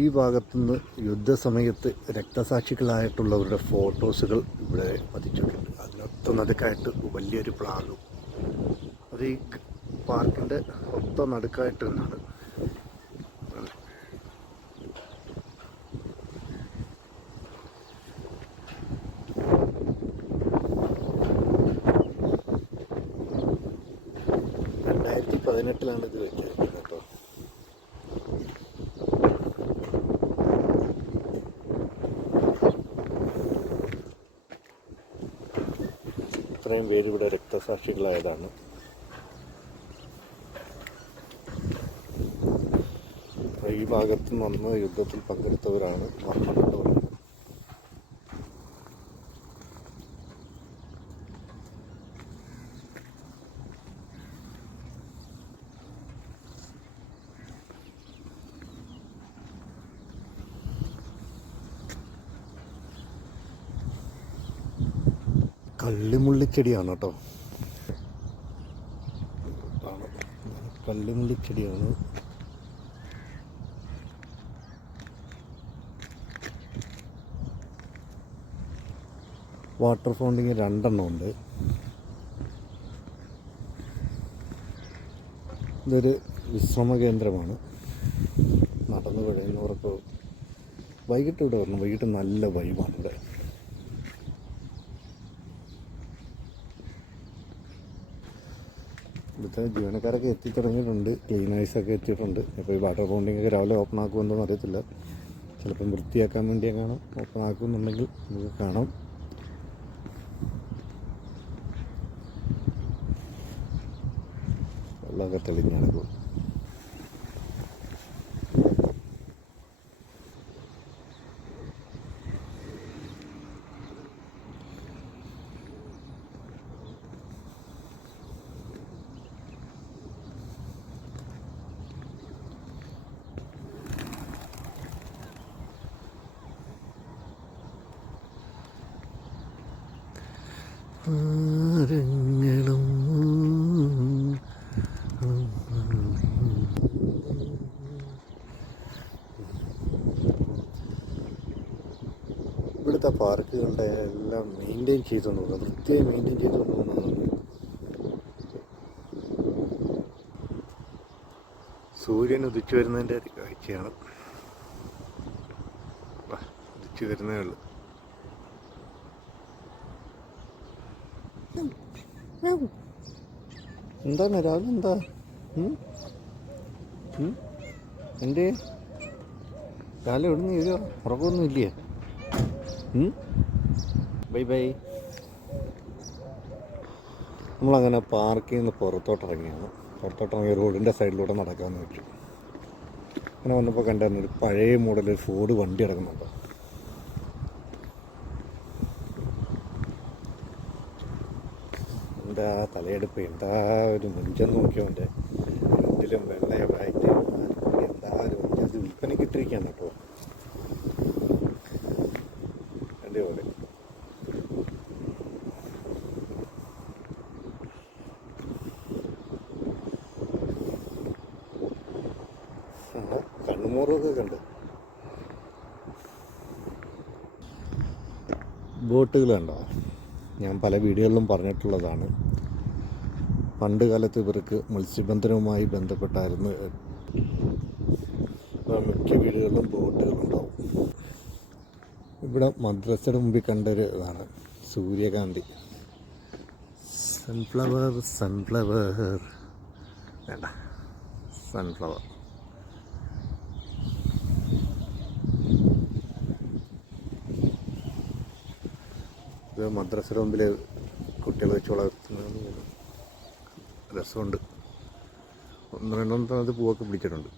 ഈ ഭാഗത്തുനിന്ന് യുദ്ധസമയത്ത് രക്തസാക്ഷികളായിട്ടുള്ളവരുടെ ഫോട്ടോസുകൾ ഇവിടെ പതിച്ചിട്ടുണ്ട്. അതിനൊത്ത നടുക്കായിട്ട് വലിയൊരു പ്ലാഗും. അത് ഈ പാർക്കിൻ്റെ ഒത്ത നടുക്കായിട്ട് നിന്നാണ്. ാണ് ഇത് വെച്ചിരിക്കുന്നത് കേട്ടോ. ഇത്രയും പേര് ഇവിടെ രക്തസാക്ഷികളായതാണ്. ഈ ഭാഗത്ത് നിന്ന് യുദ്ധത്തിൽ പങ്കെടുത്തവരാണ് മരണപ്പെട്ടവർ. കള്ളിമുള്ളിച്ചെടിയാണ് കേട്ടോ. കള്ളിമുള്ളിച്ചെടിയാണ്. വാട്ടർ ഫൗണ്ടിങ് 2 ഉണ്ട്. ഇതൊരു വിശ്രമ കേന്ദ്രമാണ്. നടന്നു കഴിയുന്നവർക്ക് വൈകിട്ട് ഇവിടെ വരണം. വൈകിട്ട് നല്ല വൈബാണ് ഇവിടെ. ഇവിടുത്തെ ജീവനക്കാരൊക്കെ എത്തിത്തുടങ്ങിയിട്ടുണ്ട്. ക്ലീനേഴ്സൊക്കെ എത്തിയിട്ടുണ്ട്. ഇപ്പോൾ ഈ വാട്ടർ ഫൗണ്ടിങ്ങൊക്കെ രാവിലെ ഓപ്പൺ ആക്കുമെന്നൊന്നും അറിയത്തില്ല. ചിലപ്പം വൃത്തിയാക്കാൻ വേണ്ടി കാണാം. ഓപ്പൺ ആക്കുമെന്നുണ്ടെങ്കിൽ നമുക്ക് കാണാം. വെള്ളമൊക്കെ തെളിഞ്ഞ് നടക്കും. ആരങ്ങളും ഇവിടുത്തെ പാർക്കുകളുടെ എല്ലാം മെയിൻറ്റെയിൻ ചെയ്തുകൊണ്ട് പോകുന്നത്, വൃത്തിയായി മെയിൻറ്റെയിൻ ചെയ്തുകൊണ്ട് പോകുന്നതാണ്. സൂര്യൻ ഉദിച്ചു വരുന്നതിൻ്റെ കാഴ്ചയാണ്. ഉദിച്ചു വരുന്നേ ഉള്ളൂ. എന്താണ് രാവിലെ എന്താ എൻ്റെ രാവിലെ എവിടുന്ന് ഇത് ഉറക്കമൊന്നും ഇല്ലേ? Bye bye. നമ്മളങ്ങനെ പാർക്കിൽ നിന്ന് പുറത്തോട്ടിറങ്ങിയാണ്. പുറത്തോട്ടിറങ്ങിയ റോഡിൻ്റെ സൈഡിലൂടെ നടക്കാമെന്ന് വെച്ചു. അങ്ങനെ വന്നപ്പോൾ കണ്ടായിരുന്നു ഒരു പഴയ മോഡൽ ഫോർഡ് വണ്ടി ഇറങ്ങുന്നുണ്ടോ. എന്താ തലയെടുപ്പ്, എന്താ ഒരു മുഞ്ചെന്ന് നോക്കിയോ. എൻ്റെ മുന്നിലും വെള്ളയായിട്ട് എന്താ ഒരു മുഞ്ച്. അത് വിൽപ്പനയ്ക്ക് ഇട്ടിരിക്കുകയാണ് കേട്ടോ. അടിപൊളി. കണ്ണുമോറൊക്കെ കണ്ട്. ബോട്ടുകൾ കണ്ടോ? ഞാൻ പല വീഡിയോകളിലും പറഞ്ഞിട്ടുള്ളതാണ്. പണ്ട് കാലത്ത് ഇവർക്ക് മത്സ്യബന്ധനവുമായി ബന്ധപ്പെട്ടായിരുന്നു മിക്ക വീടുകളിലും ബോട്ടുകളുണ്ടാവും. ഇവിടെ മദ്രസയുടെ മുമ്പിൽ കണ്ടൊരു ഇതാണ് സൂര്യകാന്തി. സൺഫ്ലവർ വേണ്ട, സൺഫ്ലവർ. ഇത് മദ്രസയുടെ മുമ്പിൽ കുട്ടികൾ വെച്ച് വളർത്തുന്ന രസമുണ്ട്. 1-2 പൂവൊക്കെ പിടിച്ചിട്ടുണ്ട്.